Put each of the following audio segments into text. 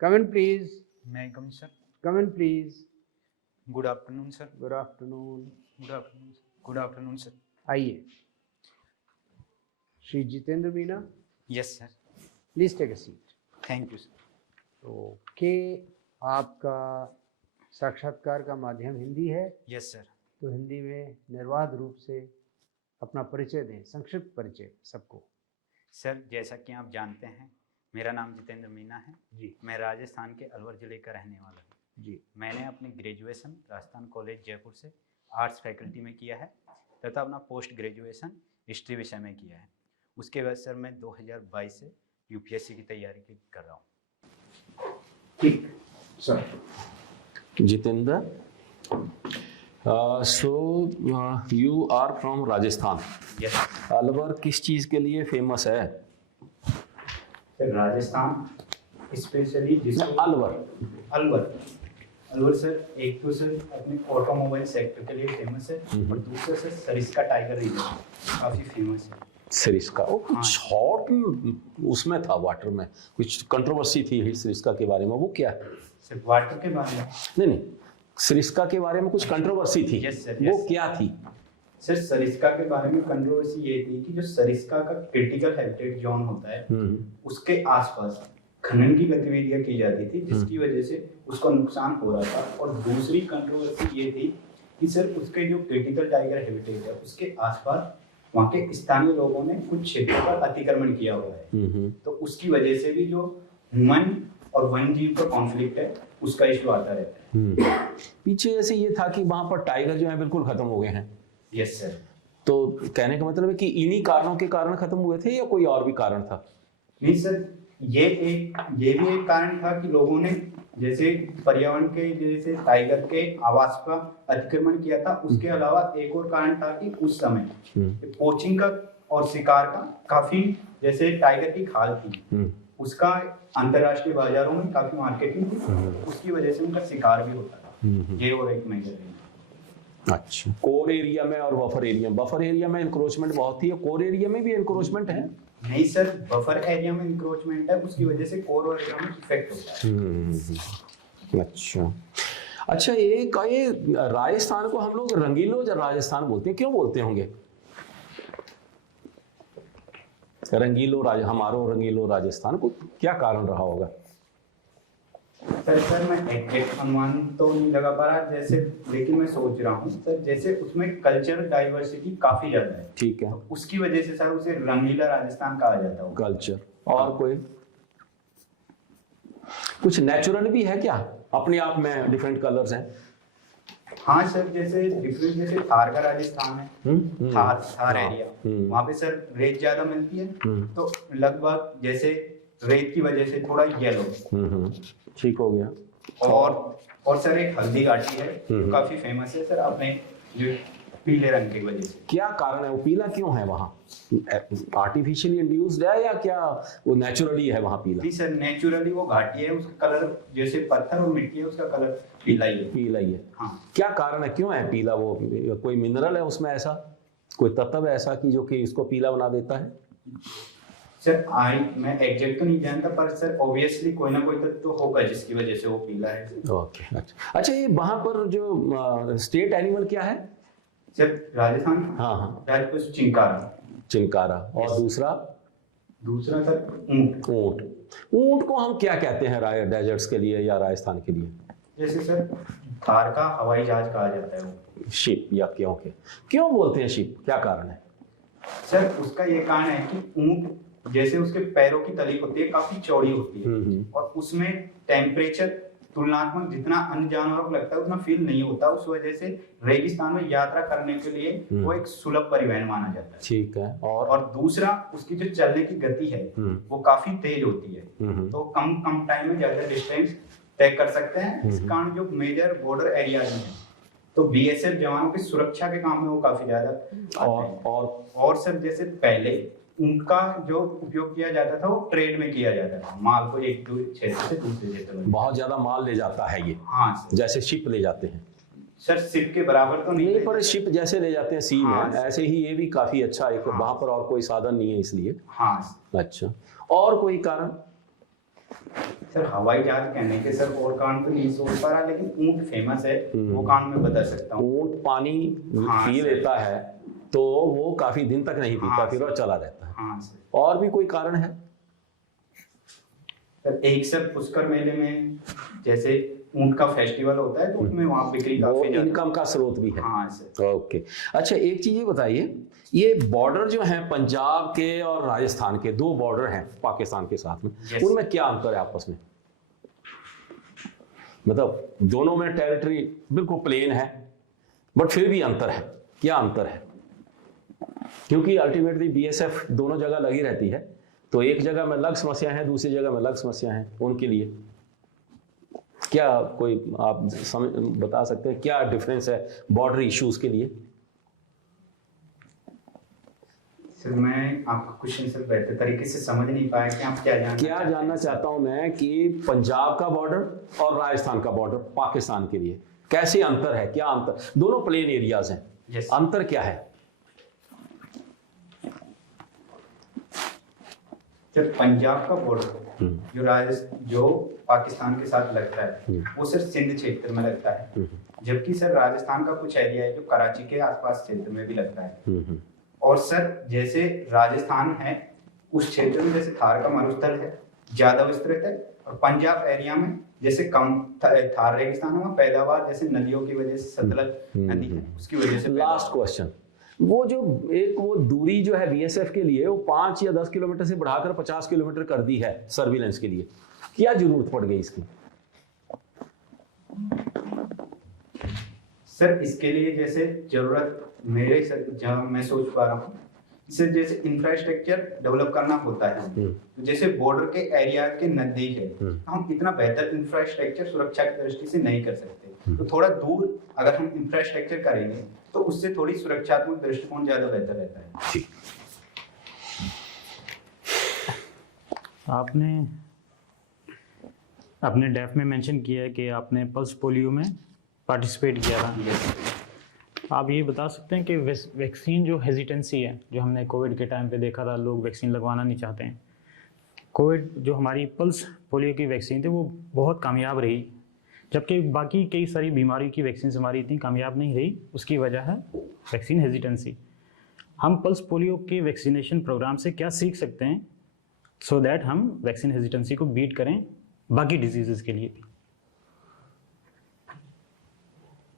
Come in, please. May I come in, sir? Come in, please. Good afternoon, sir. Good afternoon. Good afternoon, sir. Good afternoon, sir. आइए. Shri Jitendra Meena. Yes, sir. Please take a seat. Thank you, sir. Okay, आपका साक्षात्कार का माध्यम हिंदी है. Yes, sir. तो हिंदी में निर्बाध रूप से अपना परिचय दें, संक्षिप्त परिचय सबको. सर, जैसा कि आप जानते हैं, मेरा नाम जितेंद्र मीना है जी. मैं राजस्थान के अलवर ज़िले का रहने वाला हूँ जी. मैंने अपनी ग्रेजुएशन राजस्थान कॉलेज जयपुर से आर्ट्स फैकल्टी में किया है तथा अपना पोस्ट ग्रेजुएशन हिस्ट्री विषय में किया है. उसके बाद सर मैं 2022 से यूपीएससी की तैयारी कर रहा हूँ. ठीक sir. Jitendra, you are from Rajasthan. Yes. Alwar किस चीज़ के लिए फेमस है? Sir Rajasthan specially Alwar sir एक तो सर अपने ऑटोमोबाइल सेक्टर के लिए फेमस है और दूसरा सर सरिस्का टाइगर रीजन काफ़ी फेमस है. सरिस्का वो कुछ हॉट उसमें था, वाटर में कुछ कंट्रोवर्सी थी सरिस्का के बारे में, वो क्या है? सर वाटर के बारे में नहीं, सरिस्का के बारे में कुछ कंट्रोवर्सी थी. Yes, sir, वो yes. क्या थी? सर सरिस्का के बारे में कंट्रोवर्सी ये थी कि जो सरिस्का का क्रिटिकल हैबिटेट जोन होता है उसके आसपास खनन की गतिविधियां की जाती थी जिसकी वजह से उसको नुकसान हो रहा था. और दूसरी कंट्रोवर्सी ये थी कि सर उसके जो क्रिटिकल टाइगर हैबिटेट है उसके आसपास वहाँ के स्थानीय लोगों ने कुछ क्षेत्रों पर अतिक्रमण किया हुआ है. तो उसकी वजह से भी जो ह्यूमन और वन जीव का कॉन्फ्लिक्ट है उसका इशू आता रहता है. पीछे जैसे ये था कि वहाँ पर टाइगर जो है बिल्कुल खत्म हो गए हैं. Yes sir. तो कहने का मतलब है कि इन्हीं कारणों के कारण खत्म हुए थे या कोई और भी कारण था? नहीं सर, ये भी एक कारण था कि लोगों ने जैसे पर्यावरण के जैसे टाइगर के आवास का अतिक्रमण किया था. उसके अलावा एक और कारण था कि उस समय पोचिंग का और शिकार का काफी जैसे टाइगर की खाल थी उसका अंतरराष्ट्रीय बाजारों में काफी मार्केटिंग थी. उसकी वजह से उनका शिकार भी होता था. ये और एक मेजर रीजन. अच्छा, कोर एरिया में और बफर एरिया में इंक्रोचमेंट बहुत थी. कोर एरिया में भी इंक्रोचमेंट है? नहीं सर, बफर एरिया में इंक्रोचमेंट है, उसकी वजह से कोर एरिया में इफेक्ट होता है. अच्छा, ये राजस्थान को हम लोग रंगीलो राजस्थान बोलते हैं, क्यों बोलते होंगे हमारो रंगीलो राजस्थान को? क्या कारण रहा होगा? सर मैं एग्जैक्ट अनुमान तो नहीं लगा पा रहा जैसे, लेकिन मैं सोच रहा हूँ सर जैसे उसमें कल्चर डाइवर्सिटी काफी ज्यादा है. ठीक है. तो उसकी वजह से सर उसे रंगीला राजस्थान कहा जाता है. कल्चर और कोई कुछ नेचुरल भी है क्या? अपने आप में डिफरेंट कलर्स हैं? हाँ सर, जैसे डिफरेंट जैसे थार का राजस्थान है. थार एरिया वहाँ पे सर रेत ज्यादा मिलती है तो लगभग जैसे रेत की वजह से थोड़ा येलो. ठीक हो गया. और सर एक हल्दी घाटी है काफी फेमस है सर अपने जो पीले रंग की वजह से. क्या कारण है? वो पीला क्यों है वहाँ? आर्टिफिशियली इंड्यूस्ड है या क्या वो नेचुरली है वहाँ पीला? जी सर, नेचुरली वो घाटी है, उसका कलर जैसे पत्थर और मिट्टी है उसका कलर पीला ही है. हाँ. क्या कारण है, क्यों है पीला? वो कोई मिनरल है उसमें, ऐसा कोई तत्व है ऐसा कि जो कि इसको पीला बना देता है? सर मैं एग्जैक्ट तो नहीं जानता पर सर ऑब्वियसली कोई ना कोई तत्व तो होगा जिसकी वजह से वो पीला है. ओके. अच्छा, ये वहाँ पर जो स्टेट एनिमल क्या है? सर राजस्थान. हाँ. राजपूत चिंकारा. और दूसरा सर ऊंट को हम क्या कहते हैं डेजर्ट्स के लिए या राजस्थान के लिए? जैसे सर थार का हवाई जहाज कहा जाता है वो. शिप या क्यों बोलते हैं शिप? क्या कारण है? सर उसका ये कारण है कि ऊंट जैसे उसके पैरों की तली होती है काफी चौड़ी होती है और उसमें टेम्परेचर तुलनात्मक जितना अन्य जानवरों को लगता है उतना फील नहीं होता. उस वजह से रेगिस्तान में यात्रा करने के लिए वो एक सुलभ परिवहन माना जाता है. ठीक है. और दूसरा उसकी जो चलने की गति है वो काफी तेज होती है. तो कम टाइम में ज्यादा डिस्टेंस तय कर सकते हैं. इस कारण जो मेजर बॉर्डर एरियाज में तो बीएसएफ जवानों की सुरक्षा के काम में वो काफी ज्यादा. और सर जैसे पहले उनका जो उपयोग किया जाता था वो ट्रेड में किया जाता था. माल को एक क्षेत्र से दूसरे क्षेत्र में बहुत ज्यादा माल ले जाता है ये. हाँ सर. जैसे शिप ले जाते हैं. सर शिप के बराबर तो नहीं पर शिप जैसे ले जाते हैं सी में, ऐसे ही ये भी काफी अच्छा है. वहां पर और कोई साधन नहीं है इसलिए. हाँ. अच्छा, और कोई कारण? सर हवाई जहाज कहने के सर और कान तो नहीं सोच पा रहा, लेकिन ऊंट फेमस है, वो कान में बता सकता हूँ। ऊंट पानी हाँ, पी सर। लेता है तो वो काफी दिन तक नहीं पीता, हाँ, फिर वो सर। चला रहता है। हाँ सर। और भी कोई कारण है? सर एक सर पुष्कर मेले में जैसे ऊंट का फेस्टिवल होता है तो उसमें वहाँ बिक्री वो काफी ज्यादा। इनकम का स्रोत भी है। हाँ सर। ओके। अच्छा, एक चीज ये बताइए, ये बॉर्डर जो है पंजाब के और राजस्थान के, दो बॉर्डर हैं पाकिस्तान के साथ में, Yes. उनमें क्या अंतर है आपस में? मतलब दोनों में टेरिटरी बिल्कुल प्लेन है, बट फिर भी अंतर है, क्या अंतर है? क्योंकि अल्टीमेटली बीएसएफ दोनों जगह लगी रहती है, तो एक जगह में अलग समस्या है, दूसरी जगह में अलग समस्या है, उनके लिए क्या कोई आप बता सकते हैं क्या डिफरेंस है बॉर्डर इश्यूज के लिए? सर मैं आपका क्वेश्चन सर बेहतर तरीके से समझ नहीं पाया कि आप क्या जानना चाहता हूं मैं कि पंजाब का बॉर्डर और राजस्थान का बॉर्डर पाकिस्तान के लिए कैसे अंतर है, क्या अंतर? दोनों प्लेन एरियाज हैं। Yes. अंतर क्या है? सर पंजाब का बॉर्डर जो पाकिस्तान के साथ लगता है वो सर सिंध क्षेत्र में लगता है, जबकि सर राजस्थान का कुछ एरिया है जो कराची के आसपास क्षेत्र में भी लगता है। और सर जैसे राजस्थान है उस क्षेत्र में जैसे थार का मरुस्थल है, ज्यादा विस्तृत है, और पंजाब एरिया में जैसे कम थार रेगिस्तान है, पैदावार जैसे नदियों की वजह से सतलज नदी है उसकी वजह से। लास्ट क्वेश्चन, वो जो वो दूरी जो है बीएसएफ के लिए वो 5 या 10 किलोमीटर से बढ़ाकर 50 किलोमीटर कर दी है सर्विलेंस के लिए, क्या जरूरत पड़ गई इसकी? सर इसके लिए जैसे जरूरत मेरे सर जहाँ मैं सोच पा रहा हूँ, इसे जैसे इंफ्रास्ट्रक्चर डेवलप करना होता है, जैसे बॉर्डर के एरिया के नजदीक है तो हम इतना बेहतर इंफ्रास्ट्रक्चर सुरक्षा की दृष्टि से नहीं कर सकते, तो थोड़ा दूर अगर हम इंफ्रास्ट्रक्चर करेंगे तो उससे थोड़ी सुरक्षात्मक दृष्टिकोण ज्यादा बेहतर रहता है। आपने अपने डेफ में मेंशन किया है कि आपने पल्स पोलियो में पार्टिसिपेट किया था। आप ये बता सकते हैं कि वैक्सीन जो हेजिटेंसी है जो हमने कोविड के टाइम पे देखा था, लोग वैक्सीन लगवाना नहीं चाहते हैं, कोविड जो हमारी पल्स पोलियो की वैक्सीन थी वो बहुत कामयाब रही, जबकि बाकी कई सारी बीमारियों की वैक्सीन हमारी इतनी कामयाब नहीं रही। उसकी वजह है वैक्सीन हेजिटेंसी। हम पल्स पोलियो के वैक्सीनेशन प्रोग्राम से क्या सीख सकते हैं सो दैट हम वैक्सीन हेजिटेंसी को बीट करें बाकी डिजीज़ के लिए भी?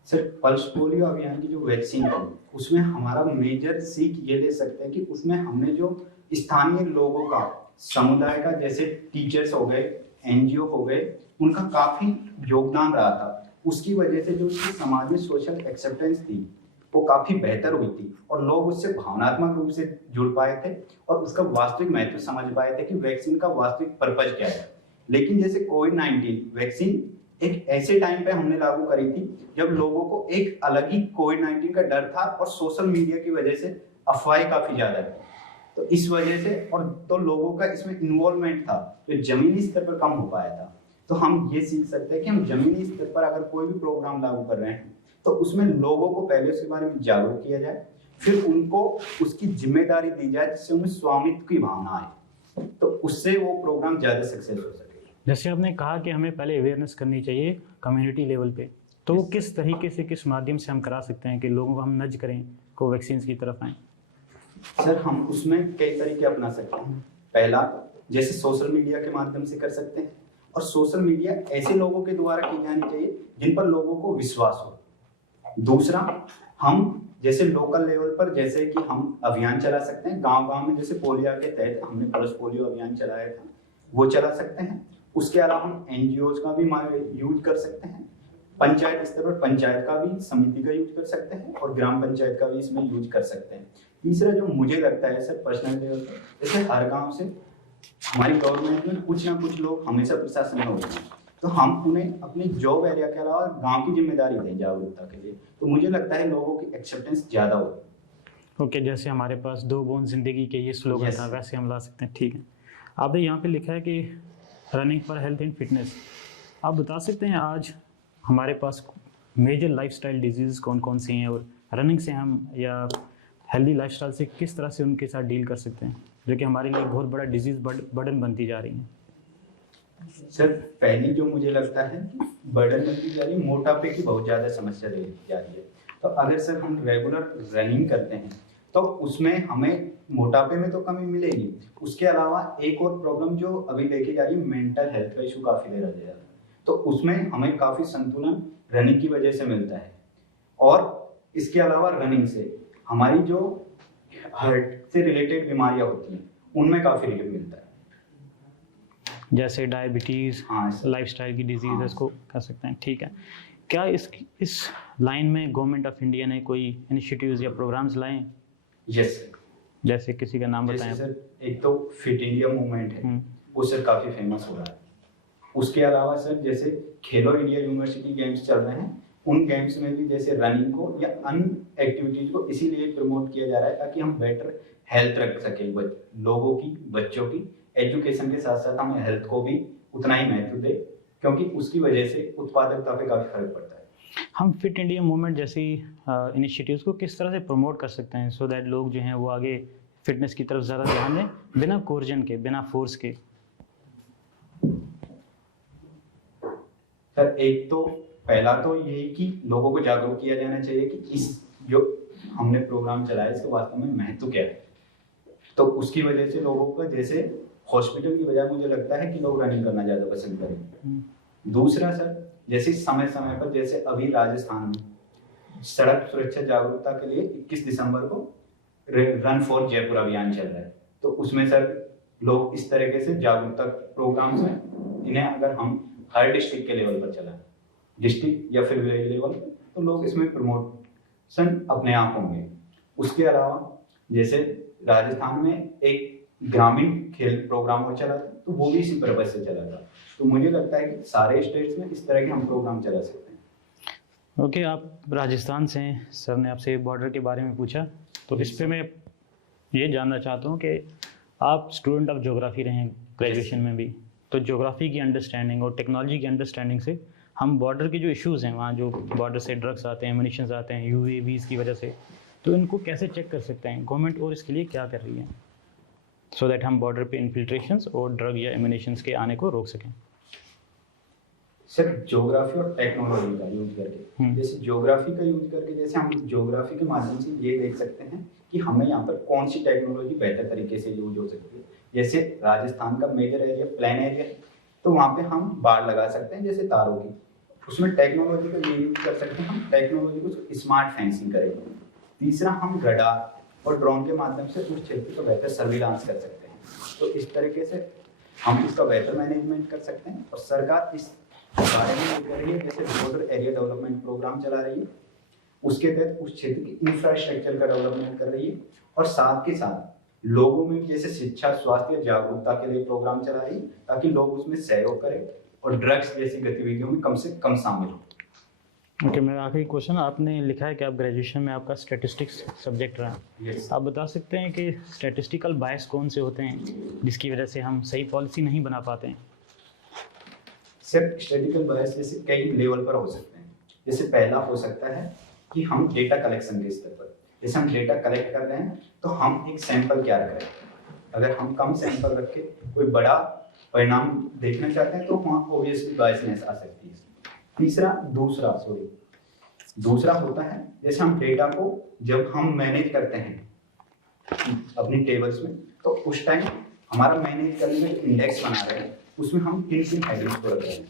सर पल्स पोलियो अभियान की जो वैक्सीन थी उसमें हमारा मेजर सीख ये ले सकते हैं कि उसमें हमने जो स्थानीय लोगों का, समुदाय का, जैसे टीचर्स हो गए, एनजीओ हो गए, उनका काफी योगदान रहा था। उसकी वजह से जो उसकी समाज में सोशल एक्सेप्टेंस थी वो काफी बेहतर हुई थी और लोग उससे भावनात्मक रूप से जुड़ पाए थे और उसका वास्तविक महत्व समझ पाए थे कि वैक्सीन का वास्तविक पर्पज क्या है। लेकिन जैसे कोविड-19 वैक्सीन एक ऐसे टाइम पे हमने लागू करी थी जब लोगों को एक अलग ही कोविड-19 का डर था और सोशल मीडिया की वजह से अफवाहें काफी ज्यादा थी, तो इस वजह से और तो लोगों का इसमें इन्वॉल्वमेंट था जो जमीनी स्तर पर कम हो पाया था। तो हम ये सीख सकते हैं कि हम जमीनी स्तर पर अगर कोई भी प्रोग्राम लागू कर रहे हैं तो उसमें लोगों को पहले उसके बारे में जागरूक किया जाए, फिर उनको उसकी जिम्मेदारी दी जाए जिससे उनमें स्वामित्व की भावना आए, तो उससे वो प्रोग्राम ज्यादा सक्सेस हो सके। जैसे आपने कहा कि हमें पहले अवेयरनेस करनी चाहिए कम्युनिटी लेवल पे, तो वो किस तरीके से, किस माध्यम से हम करा सकते हैं कि लोगों को हम नज करें को वैक्सीन की तरफ आए? सर हम उसमें कई तरीके अपना सकते हैं। पहला, जैसे सोशल मीडिया के माध्यम से कर सकते हैं, और सोशल मीडिया ऐसे लोगों के द्वारा की जानी चाहिए जिन पर लोगों को विश्वास हो। दूसरा, हम जैसे लोकल लेवल पर जैसे कि हम अभियान चला सकते हैं, गांव-गांव में जैसे पोलियो के तहत हमने पल्स पोलियो अभियान चलाया था, वो चला सकते हैं। उसके अलावा हम एनजीओज का भी यूज कर सकते हैं, पंचायत स्तर पर पंचायत का भी, समिति का यूज कर सकते हैं, और ग्राम पंचायत का भी इसमें यूज कर सकते हैं। तीसरा जो मुझे लगता है सर पर्सनल लेवल पर, जैसे हर गांव से हमारी गवर्नमेंट में कुछ ना कुछ लोग हमेशा प्रशासन में होते हैं, तो हम उन्हें अपनी जॉब एरिया के अलावा गांव की जिम्मेदारी दें जागरूकता के लिए, तो मुझे लगता है लोगों की एक्सेप्टेंस ज़्यादा होगी। ओके, जैसे हमारे पास 2 बूंद जिंदगी के ये स्लोगन था, वैसे हम ला सकते हैं। ठीक है, आपने यहाँ पे लिखा है कि running for health and fitness. आप बता सकते हैं आज हमारे पास मेजर लाइफस्टाइल डिजीज़ कौन कौन सी हैं, और रनिंग से हम या हेल्दी लाइफस्टाइल से किस तरह से उनके साथ डील कर सकते हैं, जो कि हमारे लिए बहुत बड़ा डिजीज़ बर्डन बनती जा रही है? सर पहली जो मुझे लगता है कि बर्डन बनती जा रही है, मोटापे की बहुत ज़्यादा समस्या रही जा रही है। तो अगर सर हम रेगुलर रनिंग करते हैं तो उसमें हमें मोटापे में तो कमी मिलेगी, उसके अलावा एक और प्रॉब्लम जो अभी देखी जा रही है, मेंटल हेल्थ का इशू काफ़ी देखा जा रहा है, तो उसमें हमें काफ़ी संतुलन रनिंग की वजह से मिलता है। और इसके अलावा रनिंग से हमारी जो हार्ट से रिलेटेड बीमारियां होती हैं उनमें काफ़ी रिलीफ मिलता है। जैसे डायबिटीज़, हाँ सर। लाइफस्टाइल की डिजीज़ हाँ। इसको कह सकते हैं। ठीक है, क्या इस लाइन में गवर्नमेंट ऑफ इंडिया ने कोई इनिशिएटिव्स या प्रोग्राम्स लाए हैं? Yes sir. जैसे किसी का नाम जैसे बताएं। सर एक तो फिट इंडिया मूवमेंट है, हम्म। वो सर काफ़ी फेमस हो रहा है। उसके अलावा सर जैसे खेलो इंडिया यूनिवर्सिटी गेम्स चल रहे हैं, उन गेम्स में भी जैसे रनिंग को या अन्य एक्टिविटीज को इसीलिए प्रमोट किया जा रहा है ताकि हम बेटर हेल्थ रख सकें, लोगों की, बच्चों की। एजुकेशन के साथ साथ हम हेल्थ को भी उतना ही महत्व दें, क्योंकि उसकी वजह से उत्पादकता पे काफ़ी फर्क पड़ता है। हम फिट इंडिया मूवमेंट जैसी इनिशिएटिव्स को किस तरह से प्रमोट कर सकते हैं सो दैट लोग जो हैं वो आगे फिटनेस की तरफ ज़्यादा ध्यान दें, बिना कोर्जन के, बिना फोर्स के? सर एक तो पहला तो यही कि लोगों को जागरूक किया जाना चाहिए कि इस जो हमने प्रोग्राम चलाया इसके वास्तव में महत्व क्या है। तो उसकी वजह से लोगों का, जैसे हॉस्पिटल की बजाय मुझे लगता है कि लोग रनिंग करना ज़्यादा पसंद करेंगे। दूसरा सर, जैसे समय समय पर, जैसे अभी राजस्थान में सड़क सुरक्षा जागरूकता के लिए 21 दिसंबर को रन फॉर जयपुर अभियान चल रहा है, तो उसमें सर लोग इस तरीके से जागरूकता प्रोग्राम्स में इन्हें अगर हम हर डिस्ट्रिक्ट के लेवल पर चलाएं, डिस्ट्रिक्ट या फिर विलेज लेवल पर, तो लोग इसमें प्रमोशन अपने आप होंगे। उसके अलावा जैसे राजस्थान में एक ग्रामीण खेल प्रोग्राम और चला था, तो वो भी इसी पर्पज से चला था। तो मुझे लगता है कि सारे स्टेट्स में इस तरह के हम प्रोग्राम चला सकते हैं। ओके, आप राजस्थान से हैं, सर ने आपसे बॉर्डर के बारे में पूछा, तो इस पे मैं ये जानना चाहता हूँ कि आप स्टूडेंट ऑफ ज्योग्राफी रहे हैं ग्रेजुएशन में भी, तो ज्योग्राफी की अंडरस्टैंडिंग और टेक्नोलॉजी की अंडरस्टैंडिंग से हम बॉर्डर के जो इश्यूज़ हैं, वहाँ जो बॉर्डर से ड्रग्स आते हैं, एमिनिशंस आते हैं UAVs की वजह से, तो इनको कैसे चेक कर सकते हैं गवर्नमेंट, और इसके लिए क्या कर रही है सो दैट हम बॉर्डर पे इन्फिल्ट्रेशंस और ड्रग या एमिनिशंस के आने को रोक सकें? सर ज्योग्राफी और टेक्नोलॉजी का यूज करके, जैसे ज्योग्राफी का यूज करके, जैसे हम ज्योग्राफी के माध्यम से ये देख सकते हैं कि हमें यहाँ पर कौन सी टेक्नोलॉजी बेहतर तरीके से यूज हो सकती है। जैसे राजस्थान का मेजर एरिया प्लेन एरिया, तो वहाँ पे हम बाड़ लगा सकते हैं जैसे तारों की, उसमें टेक्नोलॉजी का ये यूज कर सकते हैं, हम टेक्नोलॉजी को स्मार्ट फेंसिंग करेंगे। तीसरा, हम रडार और ड्रोन के माध्यम से उस क्षेत्र का बेहतर सर्विलांस कर सकते हैं। तो इस तरीके से हम इसका बेहतर मैनेजमेंट कर सकते हैं। और सरकार इस बारे में कर रही है, जैसे बॉर्डर एरिया डेवलपमेंट प्रोग्राम चला रही है, उसके तहत उस क्षेत्र की इंफ्रास्ट्रक्चर का डेवलपमेंट कर रही है, और साथ के साथ लोगों में जैसे शिक्षा, स्वास्थ्य, जागरूकता के लिए प्रोग्राम चला रही है, ताकि लोग उसमें सहयोग करें और ड्रग्स जैसी गतिविधियों में कम से कम शामिल हो। ओके, मेरा आखिरी क्वेश्चन, आपने लिखा है कि आप ग्रेजुएशन में आपका स्टैटिस्टिक्स सब्जेक्ट रहा। Yes. आप बता सकते हैं कि स्टैटिस्टिकल बायस कौन से होते हैं जिसकी वजह से हम सही पॉलिसी नहीं बना पाते हैं? सिर्फ स्टैटिस्टिकल बायस जैसे कई लेवल पर हो सकते हैं। जैसे पहला हो सकता है कि हम डेटा कलेक्शन के स्तर पर, जैसे हम डेटा कलेक्ट कर रहे हैं तो हम एक सैंपल क्या रख रहे हैं। अगर हम कम सैंपल रख के कोई बड़ा परिणाम देखना चाहते हैं तो वहाँ ऑब्वियसली बायसनेस आ सकती है। दूसरा होता है, जैसे हम डेटा को जब हम मैनेज करते हैं अपनी टेबल्स में, तो उस टाइम हमारा मैनेज करने में इंडेक्स बना रहे हैं, उसमें हम किन किन हेडिंग्स को रख रहे हैं,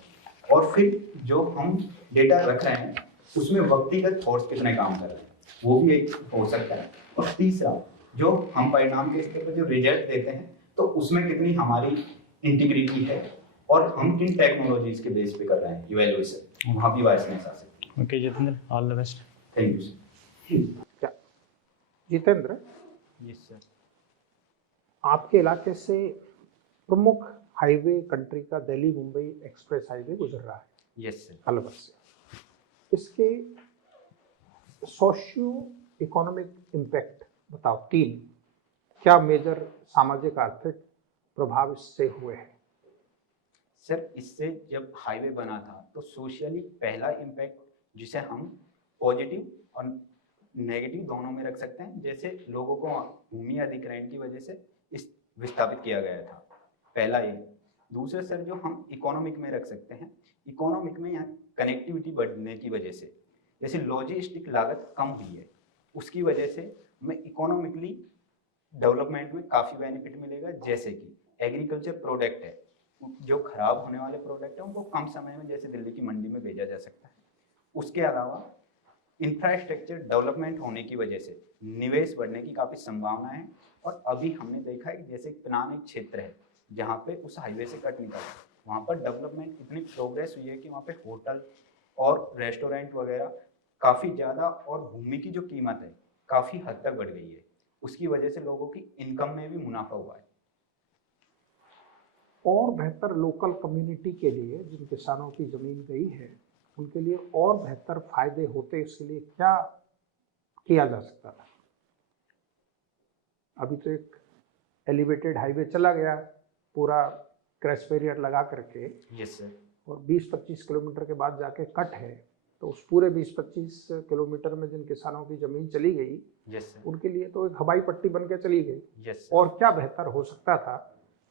और फिर जो हम डेटा रख रहे हैं उसमें व्यक्तिगत थॉट्स कितने काम कर रहे हैं, वो भी एक हो सकता है। और तीसरा, जो हम परिणाम के स्तर पर जो रिजल्ट देते हैं, तो उसमें कितनी हमारी इंटीग्रिटी है और हम किन टेक्नोलॉजीज के बेस पे कर रहे हैं इवैल्यूएशन, वहाँ भी बायसनेस आ सकती है। Okay Jitendra, all the best. Thank you sir. Jitendra, yes sir. आपके इलाके से प्रमुख हाईवे कंट्री का दिल्ली मुंबई एक्सप्रेस हाईवे गुजर रहा है। Yes sir. अलवर से। इसके सोशियो इकोनॉमिक इम्पैक्ट बताओ, 3 क्या मेजर सामाजिक आर्थिक प्रभाव इससे हुए हैं? सर इससे जब हाईवे बना था तो सोशली पहला इम्पैक्ट जिसे हम पॉजिटिव और नेगेटिव दोनों में रख सकते हैं, जैसे लोगों को भूमि अधिग्रहण की वजह से इस विस्थापित किया गया था, पहला ये। दूसरा सर जो हम इकोनॉमिक में रख सकते हैं, इकोनॉमिक में यहाँ कनेक्टिविटी बढ़ने की वजह से, जैसे लॉजिस्टिक लागत कम हुई है, उसकी वजह से हमें इकोनॉमिकली डेवलपमेंट में काफ़ी बेनिफिट मिलेगा। जैसे कि एग्रीकल्चर प्रोडक्ट है, जो खराब होने वाले प्रोडक्ट है उनको कम समय में जैसे दिल्ली की मंडी में भेजा जा सकता है। उसके अलावा इंफ्रास्ट्रक्चर डेवलपमेंट होने की वजह से निवेश बढ़ने की काफ़ी संभावना है। और अभी हमने देखा है कि जैसे पिनान एक क्षेत्र है जहाँ पे उस हाईवे से कट निकला है, वहाँ पर डेवलपमेंट इतनी प्रोग्रेस हुई है कि वहाँ पे होटल और रेस्टोरेंट वगैरह काफ़ी ज़्यादा, और भूमि की जो कीमत है काफ़ी हद तक बढ़ गई है। उसकी वजह से लोगों की इनकम में भी मुनाफा हुआ है। और बेहतर लोकल कम्युनिटी के लिए, जिन किसानों की ज़मीन गई है उनके लिए और बेहतर फायदे होते, इसके लिए क्या किया जा सकता था? अभी तो एक एलिवेटेड हाईवे चला गया पूरा क्रैश बैरियर लगा करके, यस सर। और 20-25 किलोमीटर के बाद जाके कट है, तो उस पूरे 20-25 किलोमीटर में जिन किसानों की ज़मीन चली गई, यस सर। उनके लिए तो एक हवाई पट्टी बन के चली गई। Yes sir. और क्या बेहतर हो सकता था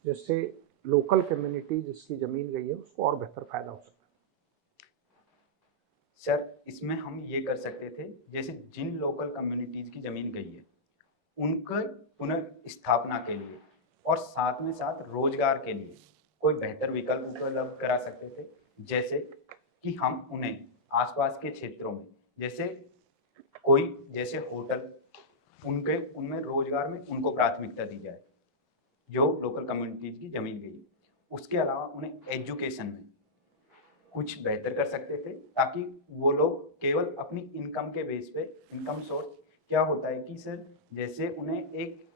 जिससे लोकल कम्युनिटी जिसकी ज़मीन गई है उसको और बेहतर फायदा हो सकता? सर इसमें हम ये कर सकते थे, जैसे जिन लोकल कम्युनिटीज़ की ज़मीन गई है उनका पुनर्स्थापना के लिए और साथ में साथ रोजगार के लिए कोई बेहतर विकल्प उपलब्ध करा सकते थे। जैसे कि हम उन्हें आसपास के क्षेत्रों में, जैसे कोई जैसे होटल, उनमें रोजगार में उनको प्राथमिकता दी जाए जो लोकल कम्युनिटीज़ की ज़मीन गई है। उसके अलावा उन्हें एजुकेशन में कुछ बेहतर कर सकते थे, ताकि वो लोग केवल अपनी इनकम के बेस पे, इनकम सोर्स क्या होता है कि सर जैसे उन्हें एक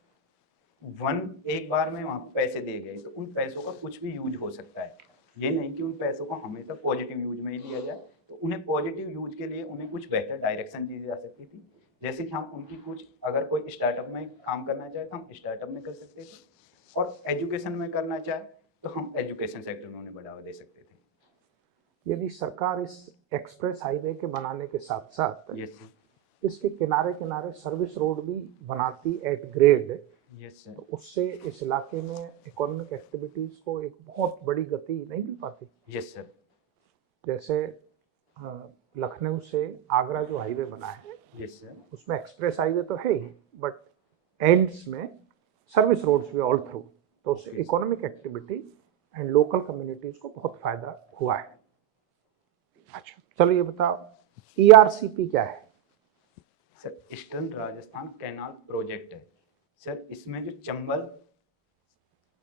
बार में वहाँ पैसे दिए गए तो उन पैसों का कुछ भी यूज हो सकता है। ये नहीं कि उन पैसों को हमेशा पॉजिटिव यूज में ही लिया जाए, तो उन्हें पॉजिटिव यूज के लिए उन्हें कुछ बेहतर डायरेक्शन दी जा सकती थी। जैसे कि हम उनकी कुछ, अगर कोई स्टार्टअप में काम करना चाहे तो हम स्टार्टअप में कर सकते थे, और एजुकेशन में करना चाहे तो हम एजुकेशन सेक्टर में उन्हें बढ़ावा दे सकते थे। यदि सरकार इस एक्सप्रेस हाईवे के बनाने के साथ साथ यस इसके किनारे किनारे सर्विस रोड भी बनाती एट ग्रेड, यस सर। तो उससे इस इलाके में इकोनॉमिक एक्टिविटीज़ को एक बहुत बड़ी गति नहीं मिल पाती? Yes sir. जैसे लखनऊ से आगरा जो हाईवे बना है, यस सर। उसमें एक्सप्रेस हाईवे तो है ही, बट एंड्स में सर्विस रोड्स भी ऑल थ्रू, तो उससे economic activity and local communities को बहुत फायदा हुआ है। अच्छा, चलो ये बताओ ERCP क्या है? Sir eastern Rajasthan canal project है सर। इसमें जो चंबल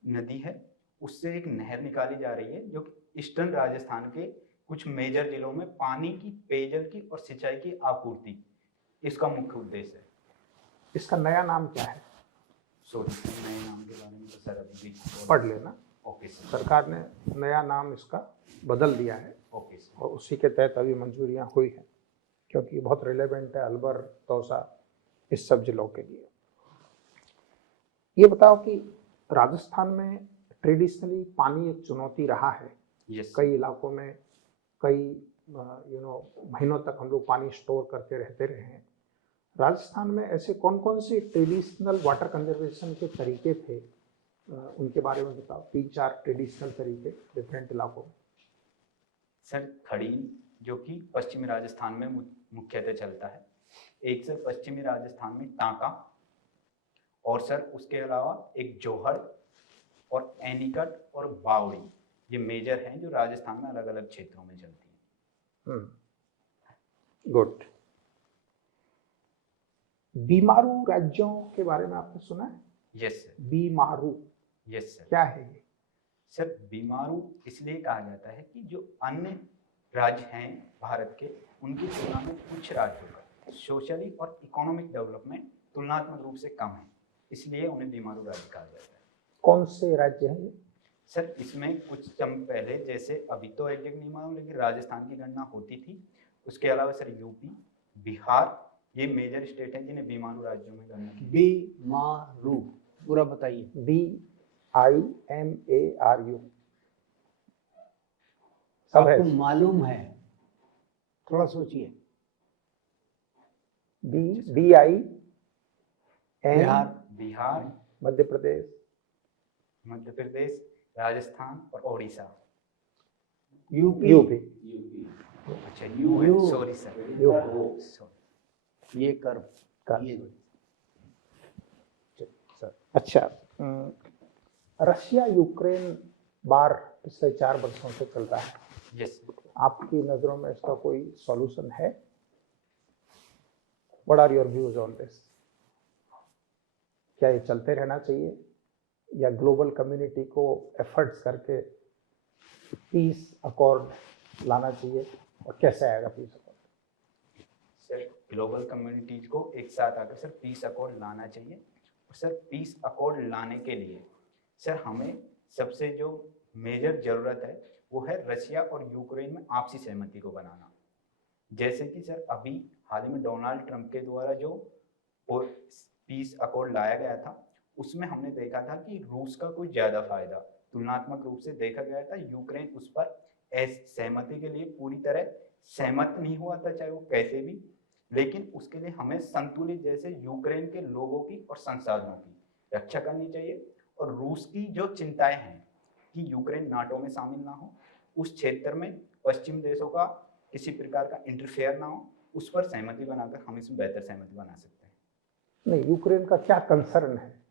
नदी है उससे एक नहर निकाली जा रही है, जो कि ईस्टर्न राजस्थान के कुछ मेजर जिलों में पानी की, पेयजल की और सिंचाई की आपूर्ति, इसका मुख्य उद्देश्य है। इसका नया नाम क्या है? सॉरी, नए नाम के बारे में तो सर अभी भी पढ़ लेना। Okay sir. सरकार ने नया नाम इसका बदल दिया है, ओके सर। और उसी के तहत अभी मंजूरियां हुई हैं, क्योंकि बहुत रिलेवेंट है अलवर, दौसा, इस सब जिलों के लिए। ये बताओ कि राजस्थान में ट्रेडिशनली पानी एक चुनौती रहा है। यस। कई इलाकों में कई महीनों तक हम लोग पानी स्टोर करके रहते रहे हैं। राजस्थान में ऐसे कौन कौन से ट्रेडिशनल वाटर कंजर्वेशन के तरीके थे, उनके बारे में बताओ। 3-4 ट्रेडिशनल तरीके डिफरेंट इलाकों में। सर खड़ीन, जो कि पश्चिमी राजस्थान में मुख्यतः चलता है। एक सर पश्चिमी राजस्थान में टांका, और सर उसके अलावा एक जोहड़ और एनीकट और बावड़ी, ये मेजर हैं जो राजस्थान में अलग अलग क्षेत्रों में चलती हैं। गुड। बीमारू राज्यों के बारे में आपने सुना है? Yes sir. Bimaru? Yes sir. क्या है ये? सर बीमारू इसलिए कहा जाता है कि जो अन्य राज्य हैं भारत के, उनकी तुलना में कुछ राज्यों का सोशली और इकोनॉमिक डेवलपमेंट तुलनात्मक रूप से कम है, इसलिए उन्हें बीमारू राज्य कहा जाता है। कौन से राज्य हैं ये? सर इसमें कुछ समय पहले, जैसे अभी तो एग्जैक्ट नहीं मालूम, लेकिन राजस्थान की गणना होती थी। उसके अलावा सर यूपी, बिहार, ये मेजर स्टेट हैं जिन्हें बीमारू राज्यों में गणना की। बीमारू पूरा बताइए। BIMARU सब है? आपको मालूम है? थोड़ा सोचिए। BIM बिहार, बिहार, मध्य प्रदेश, मध्य प्रदेश, राजस्थान और ओडिशा। UP UP. अच्छा यू है, यू। Sorry sir. ये कर्व कर्व। ये अच्छा, रशिया यूक्रेन वार पिछले 4 वर्षों से चल रहा है। यस। आपकी नज़रों में इसका कोई सॉल्यूशन है? What are your views on this? क्या ये चलते रहना चाहिए या ग्लोबल कम्युनिटी को एफर्ट्स करके पीस अकॉर्ड लाना चाहिए, और कैसे आएगा peace accord? Sir global communities को एक साथ आकर सर पीस अकॉर्ड लाना चाहिए। और सर पीस अकॉर्ड लाने के लिए सर हमें सबसे जो मेजर ज़रूरत है वो है रशिया और यूक्रेन में आपसी सहमति को बनाना। जैसे कि सर अभी हाल ही में डोनाल्ड ट्रंप के द्वारा जो पीस अकॉर्ड लाया गया था उसमें हमने देखा था कि रूस का कुछ ज़्यादा फायदा तुलनात्मक रूप से देखा गया था। यूक्रेन उस पर सहमति के लिए पूरी तरह सहमत नहीं हुआ था, चाहे वो कैसे भी, लेकिन उसके लिए हमें संतुलित जैसे यूक्रेन के लोगों की और संसाधनों की रक्षा करनी चाहिए। और रूस की जो चिंताएं हैं कि यूक्रेन नाटो में शामिल ना हो, उस क्षेत्र में पश्चिम देशों का किसी प्रकार का इंटरफेयर ना हो, उस पर सहमति बनाकर हम इसमें बेहतर सहमति बना सकते हैं। नहीं, यूक्रेन का क्या कंसर्न है,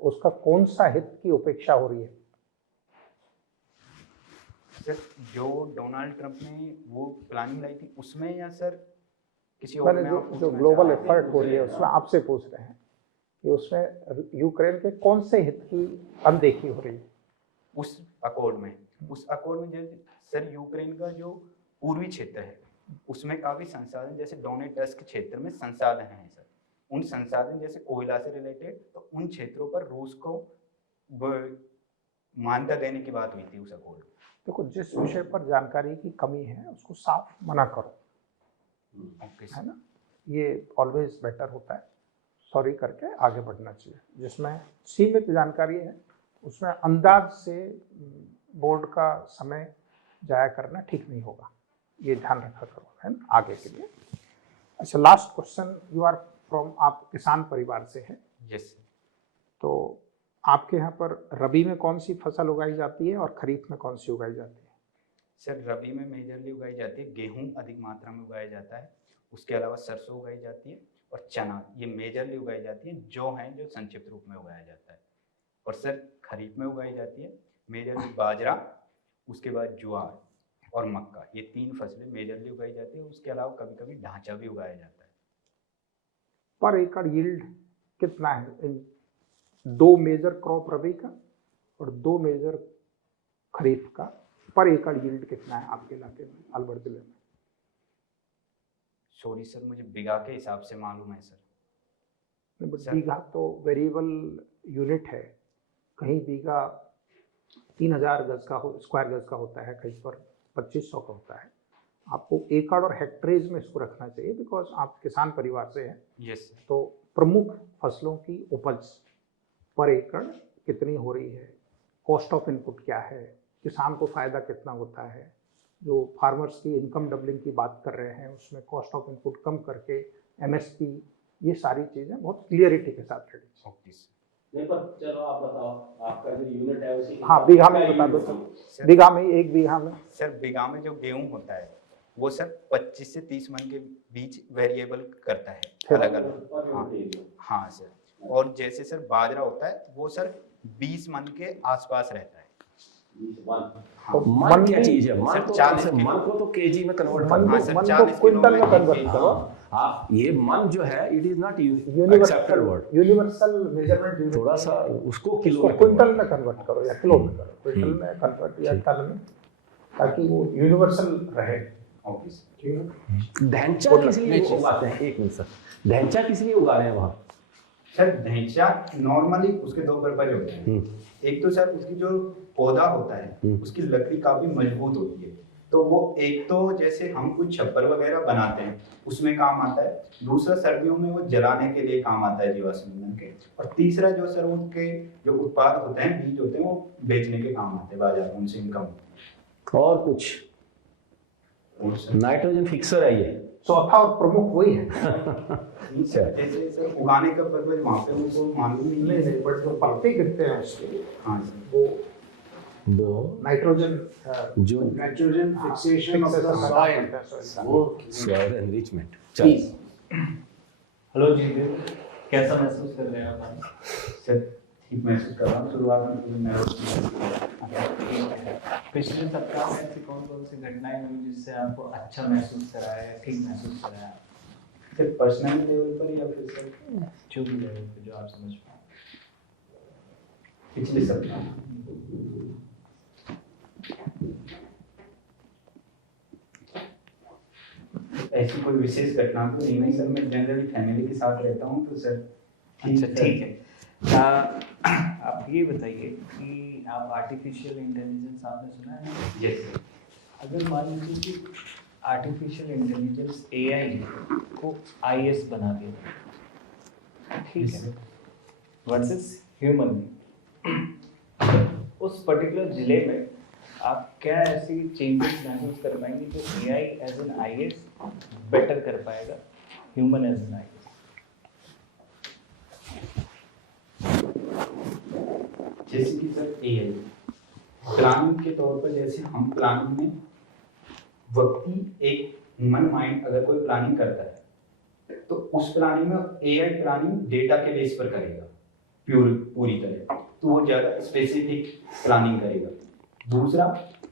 उसका कौन सा हित की उपेक्षा हो रही है? सर जो डोनाल्ड ट्रंप ने वो प्लानिंग लाई थी उसमें, या सर किसी और मैंने में? जो आप जो पूछना ग्लोबल चाहते हैं? एफर्ट हो रही है उसमें आपसे पूछ रहे हैं कि उसमें यूक्रेन के कौन से हित की अनदेखी हो रही है? उस अकॉर्ड में जो सर यूक्रेन का जो पूर्वी क्षेत्र है उसमें काफी संसाधन जैसे डोनेट्स्क क्षेत्र में संसाधन हैं सर, उन संसाधन जैसे कोयला से रिलेटेड, तो उन क्षेत्रों पर रूस को मान्यता देने की बात हुई थी उस अकॉर्ड। देखो, जिस विषय पर जानकारी की कमी है उसको साफ मना करो, है ना? ये ऑलवेज बेटर होता है। सॉरी करके आगे बढ़ना चाहिए। जिसमें सीमित जानकारी है उसमें अंदाज से बोर्ड का समय जाया करना ठीक नहीं होगा, ये ध्यान रखा करो, है ना, आगे के लिए। अच्छा, last question, you are from, आप किसान परिवार से हैं, यस। तो आपके यहाँ पर रबी में कौन सी फसल उगाई जाती है और खरीफ में कौन सी उगाई जाती है? सर रबी में मेजरली उगाई जाती है गेहूं, अधिक मात्रा में उगाया जाता है। उसके अलावा सरसों उगाई जाती है और चना, ये मेजरली उगाई जाती है, जो संक्षिप्त रूप में उगाया जाता है। और सर खरीफ में उगाई जाती है मेजरली बाजरा, उसके बाद ज्वार और मक्का, ये 3 फसलें मेजरली उगाई जाती है। उसके अलावा कभी कभी ढांचा भी उगाया जाता है। पर एकड़ यील्ड कितना है इन 2 मेजर क्रॉप रबी का और 2 मेजर खरीफ का? पर एकड़ यील्ड कितना है आपके इलाके में, अलवर जिले में? सॉरी सर, मुझे बीघा के हिसाब से मालूम है सर। बट बीघा तो वेरिएबल यूनिट है, कहीं बीघा 3000 गज का स्क्वायर गज का होता है, कहीं पर 2500 का होता है। आपको एकड़ और हेक्टरेज में इसको रखना चाहिए, बिकॉज आप किसान परिवार से हैं। यस। तो प्रमुख फसलों की उपज पर एकड़ कितनी हो रही है, कॉस्ट ऑफ इनपुट क्या है, किसान को फायदा कितना होता है, जो फार्मर्स की इनकम डबलिंग की बात कर रहे हैं उसमें कॉस्ट ऑफ इनपुट कम करके एमएसपी, ये सारी चीज़ें बहुत क्लियरिटी के साथ रेडी। नहीं पर चलो आप बताओ, आपका जो यूनिट है उसी। हाँ, बीघा में बता दो सर। बीघा में, 1 बीघा में सर बीघा में जो गेहूं होता है वो सर 25 से 30 मन के बीच वेरिएबल करता है, अलग अलग। हाँ सर। और जैसे सर बाजरा होता है वो सर 20 मन के आसपास रहता है। तो मन क्या चीज है? मन सर तो 40 मन को तो केजी में कन्वर्ट मन करना को है। मन को 40 क्विंटल में किलो कन्वर्ट में करो। आप ये मन जो है, it is not accepted word. Universal measurement unit, थोड़ा सा उसको किलो उसको में क्विंटल में कन्वर्ट करो या किलो में करो, क्विंटल में कन्वर्ट या टन में, ताकि वो यूनिवर्सल रहे। ढैंचा किस लिए उगाते हैं? एक मिनट सर, ढैंचा किस लिए उगा रहे हैं वहाँ? सर ढैंचा नॉर्मली उसके 2 पर्पज होते हैं। एक तो सर उसकी जो पौधा होता है उसकी लकड़ी काफी मजबूत होती है, तो वो एक तो जैसे हम कुछ छप्पर वगैरह बनाते हैं उसमें काम आता है, दूसरा सर्दियों में वो जलाने के लिए काम आता है जीवाश्म ईंधन के, और तीसरा जो सर उनके जो उत्पाद होते हैं, बीज होते हैं, वो बेचने के काम आते हैं बाजार में, उनसे इनकम होती है। और कुछ नाइट्रोजन फिक्सर है ये। चौथा और प्रमुख वही है। सर जैसे सर उगाने का पर्पज वहाँ पे उनको मालूम नहीं है। नहीं, बट जो पत्ते गिरते हैं उसके, हाँ सर, वो वो नाइट्रोजन जो nitrogen fixation of the soil, वो सॉइल एनरिचमेंट। पीस। हेलो जी, कैसा महसूस कर रहे हैं आप? सर ठीक महसूस कर रहा हूँ। शुरुआत में तो मैं पिछले सप्ताह में ऐसी कौन कौन सी घटनाएं हुई जिससे आपको अच्छा महसूस कराया है, ठीक महसूस कराया? सिर्फ पर्सनल लेवल पर या फिर सर जो भी लेवल पे जो आप समझ पाए। पिछले सप्ताह? ऐसी कोई विशेष घटना तो नहीं सर, मैं जनरली फैमिली के साथ रहता हूँ तो सर अच्छा ठीक है। आप ये बताइए कि आप आर्टिफिशियल इंटेलिजेंस आपने सुना है? Yes sir. अगर मान लीजिए कि आर्टिफिशियल इंटेलिजेंस एआई को आईएएस बना दिया, ठीक है, वर्सेस ह्यूमन, उस पर्टिकुलर जिले में आप क्या ऐसी चेंजेस महसूस कर पाएंगे जो AI as an IAS better कर पाएगा ह्यूमन एज एन आईएएस? जैसे कि सर एआई प्लानिंग के तौर पर, जैसे हम प्लानिंग में व्यक्ति एक ह्यूमन माइंड अगर कोई प्लानिंग करता है तो उस प्लानिंग में एआई प्लानिंग डेटा के बेस पर करेगा पूरी तरह, तो वो ज़्यादा स्पेसिफिक प्लानिंग करेगा। दूसरा,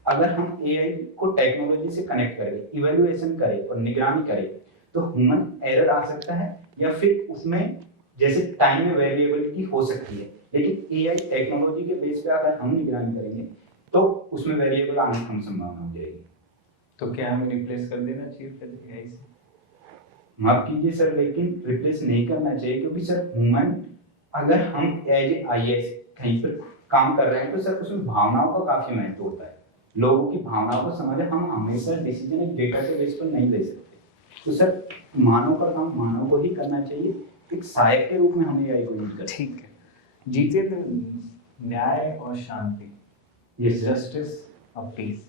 अगर हम एआई को टेक्नोलॉजी से कनेक्ट करें, इवैल्यूएशन करें और निगरानी करें तो ह्यूमन एरर आ सकता है या फिर उसमें जैसे टाइम में वेरिएबिलिटी हो सकती है, लेकिन एआई टेक्नोलॉजी के बेस पे अगर हम निगरानी करेंगे तो उसमें वेरिएबल आने की कम संभावना हो जाएगी। तो क्या हमें रिप्लेस कर देना चाहिए फिर एआई से? माफ कीजिए सर, लेकिन रिप्लेस नहीं करना चाहिए, क्योंकि सर ह्यूमन अगर हम एज ए आईएएस कहीं पर काम कर रहे हैं तो सर उसमें भावनाओं का काफी महत्व होता है। लोगों की भावनाओं को समझे, हम हमेशा डिसीजन एक डेटा के बेस पर नहीं ले सकते। तो सर मानव का काम मानव को ही करना चाहिए, एक सहायक के रूप में हमें एआई को यूज करना। ठीक है। जीते न्याय और शांति, ये जस्टिस और पीस,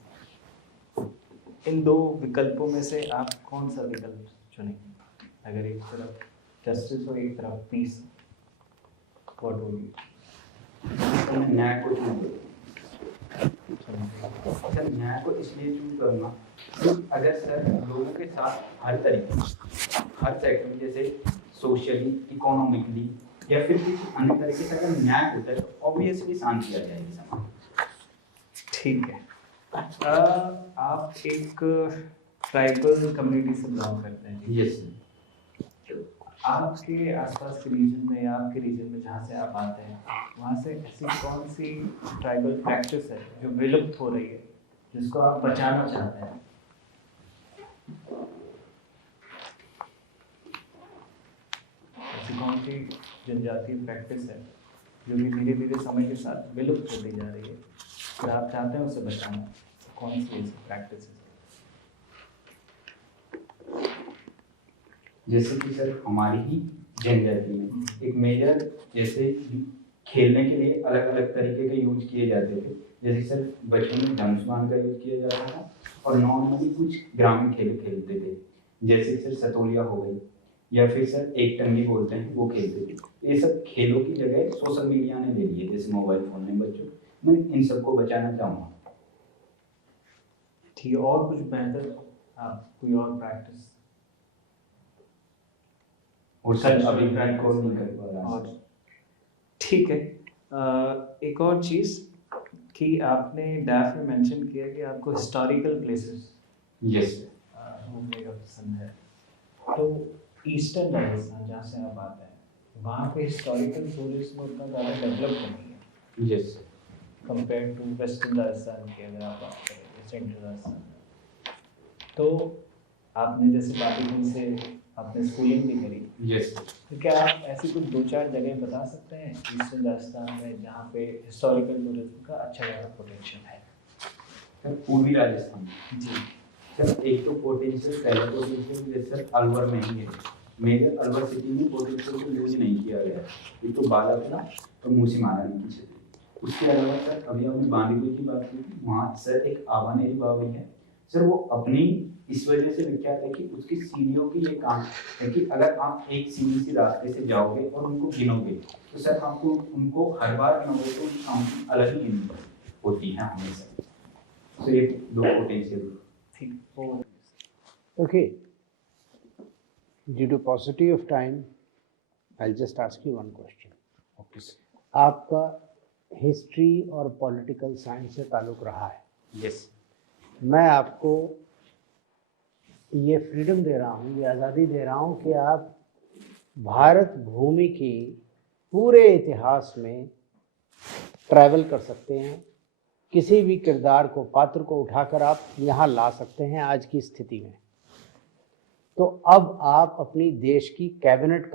इन दो विकल्पों में से आप कौन सा विकल्प चुनेंगे? अगर एक तरफ जस्टिस हो एक तरफ पीस, व्हाट वुड यू? मैं न्याय को चूज सर न्याय को इसलिए चूज करूँगा क्योंकि अगर सर लोगों के साथ हर तरीके, हर सेक्टर, जैसे सोशली, इकोनॉमिकली या फिर किसी अन्य तरीके से अगर न्याय होता है तो ऑब्वियसली शांति आ जाएगी समाज। ठीक है। आप एक ट्राइबल कम्युनिटी से बिलोंग करते हैं? यस। आपके आसपास के रीजन में या आपके रीजन में जहाँ से आप आते हैं, वहाँ से ऐसी कौन सी ट्राइबल प्रैक्टिस है जो विलुप्त हो रही है जिसको आप बचाना चाहते हैं? ऐसी कौन सी जनजातीय प्रैक्टिस है जो कि धीरे धीरे समय के साथ विलुप्त होती जा रही है और आप चाहते हैं उसे बचाना? कौन सी ऐसी प्रैक्टिस है? जैसे कि सर हमारी ही जनजाति में एक मेजर, जैसे खेलने के लिए अलग अलग तरीके के यूज किए जाते थे। जैसे सर बचपन में धनुष बाण का यूज किया जाता था और नॉर्मली कुछ ग्रामीण खेल खेलते थे, जैसे सर सतोलिया हो गई या फिर सर एक टंगी बोलते हैं, वो खेलते थे। ये सब खेलों की जगह सोशल मीडिया ने ले लिए, जैसे मोबाइल फोन ने बच्चों। मैं इन सबको बचाना चाहूँगा। ठीक है। और कुछ बेहतर आप कोई और प्रैक्टिस? और सर अभी ग्रांड को नहीं कर पा रहा। और ठीक है। एक और चीज़ कि आपने डैफ में मेंशन किया कि आपको हिस्टोरिकल प्लेसेस यस घूमने का पसंद है। तो ईस्टर्न राजस्थान जहाँ से आप आते हैं, वहाँ पे हिस्टोरिकल टूरिज्म उतना ज़्यादा डेवलप नहीं है yes compare to western Rajasthan की अगर आप बात करें, सेंट्रल राजस्थान। तो आपने जैसे बालीगंज से आपने स्कूलिंग भी करी, यस। तो क्या आप ऐसी कुछ दो चार जगह बता सकते हैं ईस्टर्न राजस्थान में जहाँ पे हिस्टोरिकल टूरिज्म का अच्छा ज़्यादा पोटेंशियल है? सर पूर्वी राजस्थान जी। सर एक तो पोटेंशियल, पहला पोटेंशियल जैसे सर अलवर में ही है। मेजर अलवर सिटी में पोटेंशियल को यूज नहीं किया गया है। एक तो बालापला और मूसी महारानी की क्षेत्र। उसके अलावा सर अभी हमने बांदीकुई की बात की थी, वहाँ सर एक आवानेरी बावड़ी है। सर वो अपनी इस वजह से विख्यात है कि उसकी सीढ़ियों की ये काम है कि अगर आप एक सीढ़ी से रास्ते से जाओगे और उनको गिनोगे तो सर आपको उनको हर बार गिनोगे तो उनकी काउंटिंग अलग ही गिननी है। होती हैं हमेशा। तो ये दो पोटेंशियल ठीक। Okay. Due to paucity of time, I'll just ask you one question. Okay sir. आपका हिस्ट्री और पॉलिटिकल साइंस से ताल्लुक रहा है। यस। मैं आपको ये फ्रीडम दे रहा हूँ, ये आज़ादी दे रहा हूँ कि आप भारत भूमि की पूरे इतिहास में ट्रैवल कर सकते हैं। किसी भी किरदार को, पात्र को उठाकर आप यहाँ ला सकते हैं आज की स्थिति में। तो अब आप अपनी देश की कैबिनेट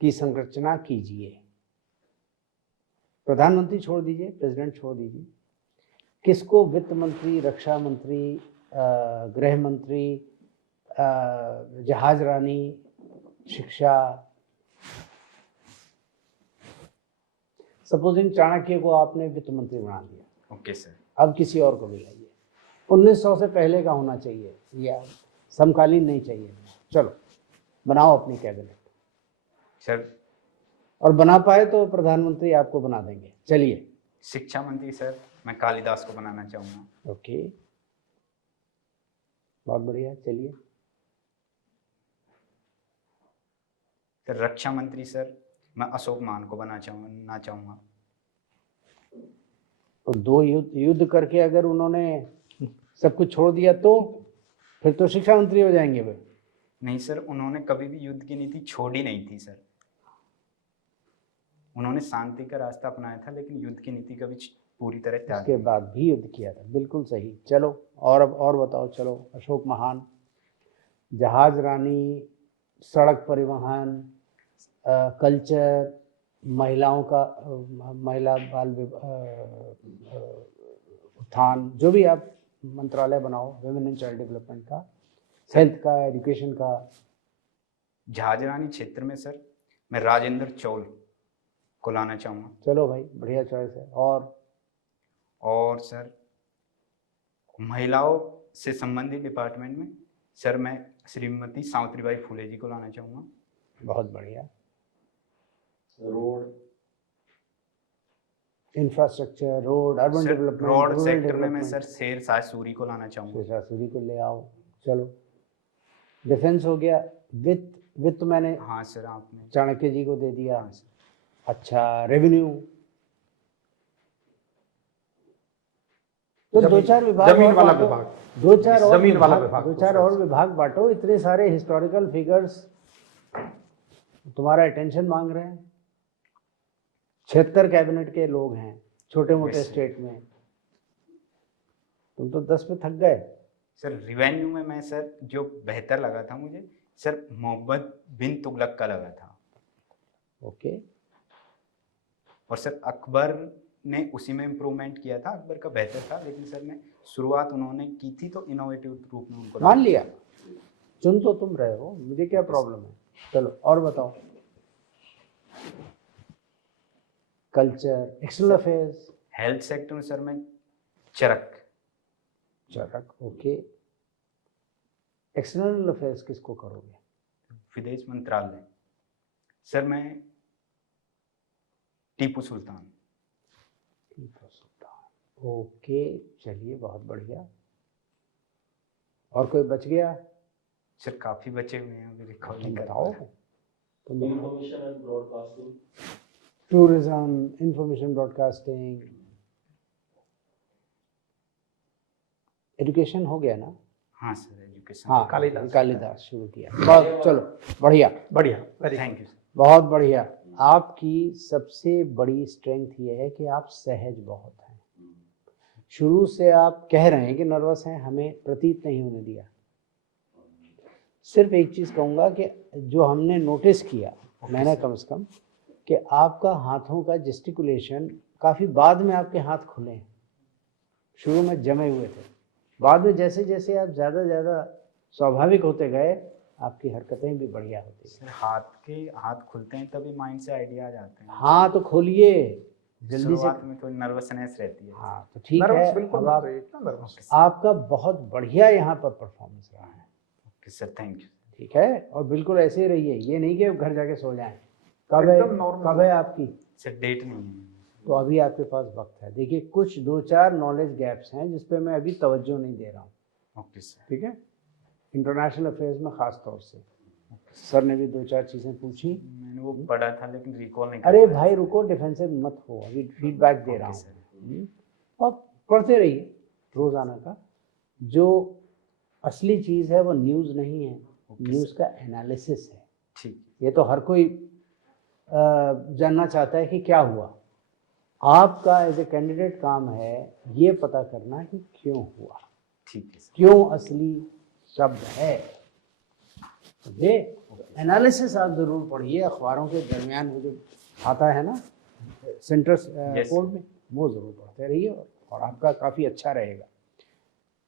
की संरचना कीजिए। प्रधानमंत्री छोड़ दीजिए, प्रेसिडेंट छोड़ दीजिए, किसको वित्त मंत्री, रक्षा मंत्री, गृह मंत्री, जहाज रानी, शिक्षा, सपोजिंग चाणक्य को आपने वित्त मंत्री बना दिया, ओके सर। अब किसी और को भी लाइए। 1900 से पहले का होना चाहिए, या समकालीन नहीं चाहिए। चलो बनाओ अपनी कैबिनेट सर और बना पाए तो प्रधानमंत्री आपको बना देंगे। चलिए। शिक्षा मंत्री सर मैं कालिदास को बनाना चाहूँगा। ओके, बहुत बढ़िया, चलिए। सर रक्षा मंत्री सर मैं अशोक मान को बनाना चाहूँगा। तो दो युद्ध करके अगर उन्होंने सब कुछ छोड़ दिया तो फिर तो शिक्षा मंत्री हो जाएंगे वे। नहीं सर, उन्होंने कभी भी युद्ध की नीति छोड़ी नहीं थी सर। उन्होंने शांति का रास्ता अपनाया था, लेकिन युद्ध की नीति कभी पूरी तरह त्याग उसके बाद भी युद्ध किया था, बिल्कुल सही। चलो और अब और बताओ। चलो, अशोक महान, जहाज रानी, सड़क परिवहन, कल्चर, महिलाओं का, महिला बाल उत्थान, जो भी आप मंत्रालय बनाओ, वुमेन एंड चाइल्ड डेवलपमेंट का, हेल्थ का, एजुकेशन का। जहाज रानी क्षेत्र में सर मैं राजेंद्र चौल को लाना चाहूँगा। चलो भाई, बढ़िया चॉइस है। और सर महिलाओं से संबंधित डिपार्टमेंट में सर मैं श्रीमती सावित्रीबाई फुले जी को लाना चाहूँगा। बहुत बढ़िया। Road, infrastructure, road, urban development, road rural sector में मैं डेवलपमेंट। सर शेरशाह सूरी को लाना चाहूँगा। शेरशाह सूरी को ले आओ। चलो, डिफेंस हो गया। वित्त मैंने हाँ सर आपने। चाणक्य जी को दे दिया। हाँ सर। अच्छा, रेवेन्यू तो दो चार विभाग, जमीन और वाला बांटो। विभाग, दो चार और जमीन वाला विभाग, विभाग दो तो चार सर। और विभाग बांटो। इतने सारे हिस्टोरिकल फिगर्स तुम्हारा अटेंशन मांग रहे हैं। 76 कैबिनेट के लोग हैं छोटे मोटे Yes, स्टेट में, तुम तो 10 पे थक गए। सर रिवेन्यू में मैं सर जो बेहतर लगा था मुझे सर मोहम्मद बिन तुगलक का लगा था। ओके, और सर अकबर ने उसी में इम्प्रूवमेंट किया था। अकबर का बेहतर था, लेकिन सर ने शुरुआत उन्होंने की थी तो इनोवेटिव रूप में उनको मान लिया। चुन तो तुम रहे हो, मुझे क्या प्रॉब्लम है। चलो और बताओ। Culture, external affairs, health sector में सर मैं चरक। ओके। एक्सटर्नल अफेयर्स किसको करोगे? विदेश मंत्रालय सर मैं टीपू सुल्तान। ओके, चलिए, बहुत बढ़िया। और कोई बच गया? सर काफी बचे हुए हैं, अभी रिकॉर्ड नहीं कर बताओ। पाया। Information and broadcasting, tourism, information broadcasting, education हो गया ना? हाँ सर एजुकेशन। हाँ, कालिदास शुरू किया। बहुत, चलो बढ़िया, बढ़िया, वेरी थैंक यू सर। बहुत बढ़िया। आपकी सबसे बड़ी स्ट्रेंथ ये है कि आप सहज बहुत हैं। शुरू से आप कह रहे हैं कि नर्वस हैं, हमें प्रतीत नहीं होने दिया। सिर्फ एक चीज़ कहूँगा कि जो हमने नोटिस किया, मैंने कम से कम, कि आपका हाथों का जेस्टिकुलेशन काफ़ी बाद में आपके हाथ खुले हैं। शुरू में जमे हुए थे, बाद में जैसे जैसे आप ज़्यादा स्वाभाविक होते गए, आपकी हरकतें भी बढ़िया होती हैं। सर हाथ खुलते हैं तभी माइंड से आइडिया आ जाते हैं। हाँ, तो खोलिए जल्दी से। शुरुआत में थोड़ी नर्वसनेस रहती है। हाँ, तो ठीक नर्वस है। बिल्कुल अब मत आप, होइए, इतना नर्वस। आपका बहुत बढ़िया यहाँ पर परफॉर्मेंस रहा है। Okay sir, thank you. ठीक है, और बिल्कुल ऐसे ही रहिए। ये नहीं कि घर जाके सो जाएं। कब है एकदम normal। कब है आपकी? सर डेट नहीं है। तो अभी आपके पास वक्त है। देखिए कुछ 2-4 नॉलेज गैप्स हैं जिस पे मैं अभी तवज्जो नहीं दे रहा हूँ, ओके सर। ठीक है, इंटरनेशनल अफेयर्स में ख़ास तौर से। सर ने भी 2-4 चीज़ें पूछी। मैंने वो पढ़ा था लेकिन रिकॉल नहीं अरे भाई रुको, डिफेंसिव मत हो, अभी फीडबैक दे रहा हूँ। और पढ़ते रहिए रोज़ाना का। जो असली चीज़ है वो न्यूज़ नहीं है, न्यूज़ का एनालिसिस है। ठीक। ये तो हर कोई जानना चाहता है कि क्या हुआ। आपका एज ए कैंडिडेट काम है ये पता करना कि क्यों हुआ, ठीक है सर। क्यों असली शब्द है। ये एनालिसिस आप ज़रूर पढ़िए। अखबारों के दरमियान वो जो आता है ना सेंटर कोड में, वो ज़रूर पढ़ते रहिए और आपका काफ़ी अच्छा रहेगा।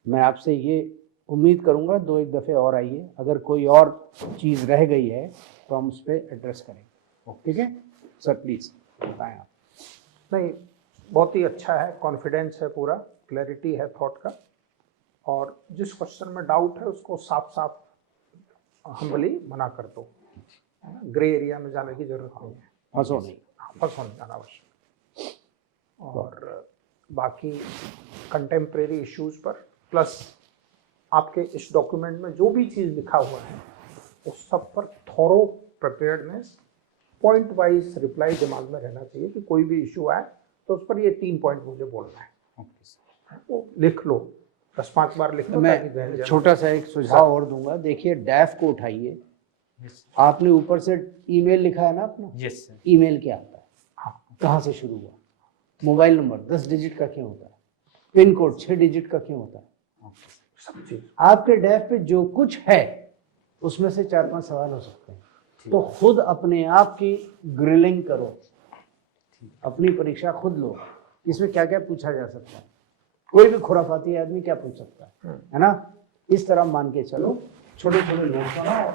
मैं आपसे ये उम्मीद करूँगा 2-1 दफ़े और आइए, अगर कोई और चीज़ रह गई है तो हम उस पर एड्रेस करेंगे। ठीक है सर, प्लीज़ बताएं आप। नहीं, बहुत ही अच्छा है, कॉन्फिडेंस है, पूरा क्लैरिटी है थॉट का, और जिस क्वेश्चन में डाउट है उसको साफ साफ हम्बली मना कर दो, है ना, ग्रे एरिया में जाने की जरूरत नहीं है, फंसो नहीं। फंसो नहीं जाना आवश्यक। और बाकी कंटेम्प्रेरी इश्यूज पर प्लस आपके इस डॉक्यूमेंट में जो भी चीज़ लिखा हुआ है उस सब पर thorough preparedness, point wise reply दिमाग में रहना चाहिए कि कोई भी इशू आए तो उस पर ये 3 पॉइंट मुझे बोलना है, वो लिख लो, 10-5 बार लिख लो ताकि ध्यान मैं जाए। छोटा सा एक सुझाव और दूंगा। देखिए डैफ को उठाइए, आपने ऊपर से ईमेल लिखा है ना अपना, यस सर। ईमेल क्या आता है, हाँ, कहाँ से शुरू हुआ, मोबाइल नंबर 10 डिजिट का क्यों होता है, पिन कोड 6 डिजिट का क्यों होता है। सब चीज़ आपके डैफ पे जो कुछ है उसमें से 4-5 सवाल हो सकते हैं, तो खुद अपने आप की ग्रिलिंग करो, अपनी परीक्षा खुद लो, इसमें क्या क्या पूछा जा सकता है, कोई भी खुराफाती आदमी क्या पूछ सकता है ना। इस तरह मान के चलो, छोटे छोटे नोट्स बनाओ,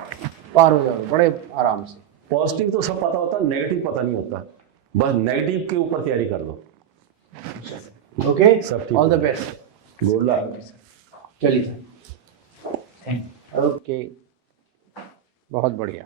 पार हो जाओ बड़े आराम से। पॉजिटिव तो सब पता होता है, नेगेटिव पता नहीं होता, बस नेगेटिव के ऊपर तैयारी कर दो। ओके, सब ठीक ऑल द है। बेस्ट। Good luck. चलिए, ओके, बहुत बढ़िया।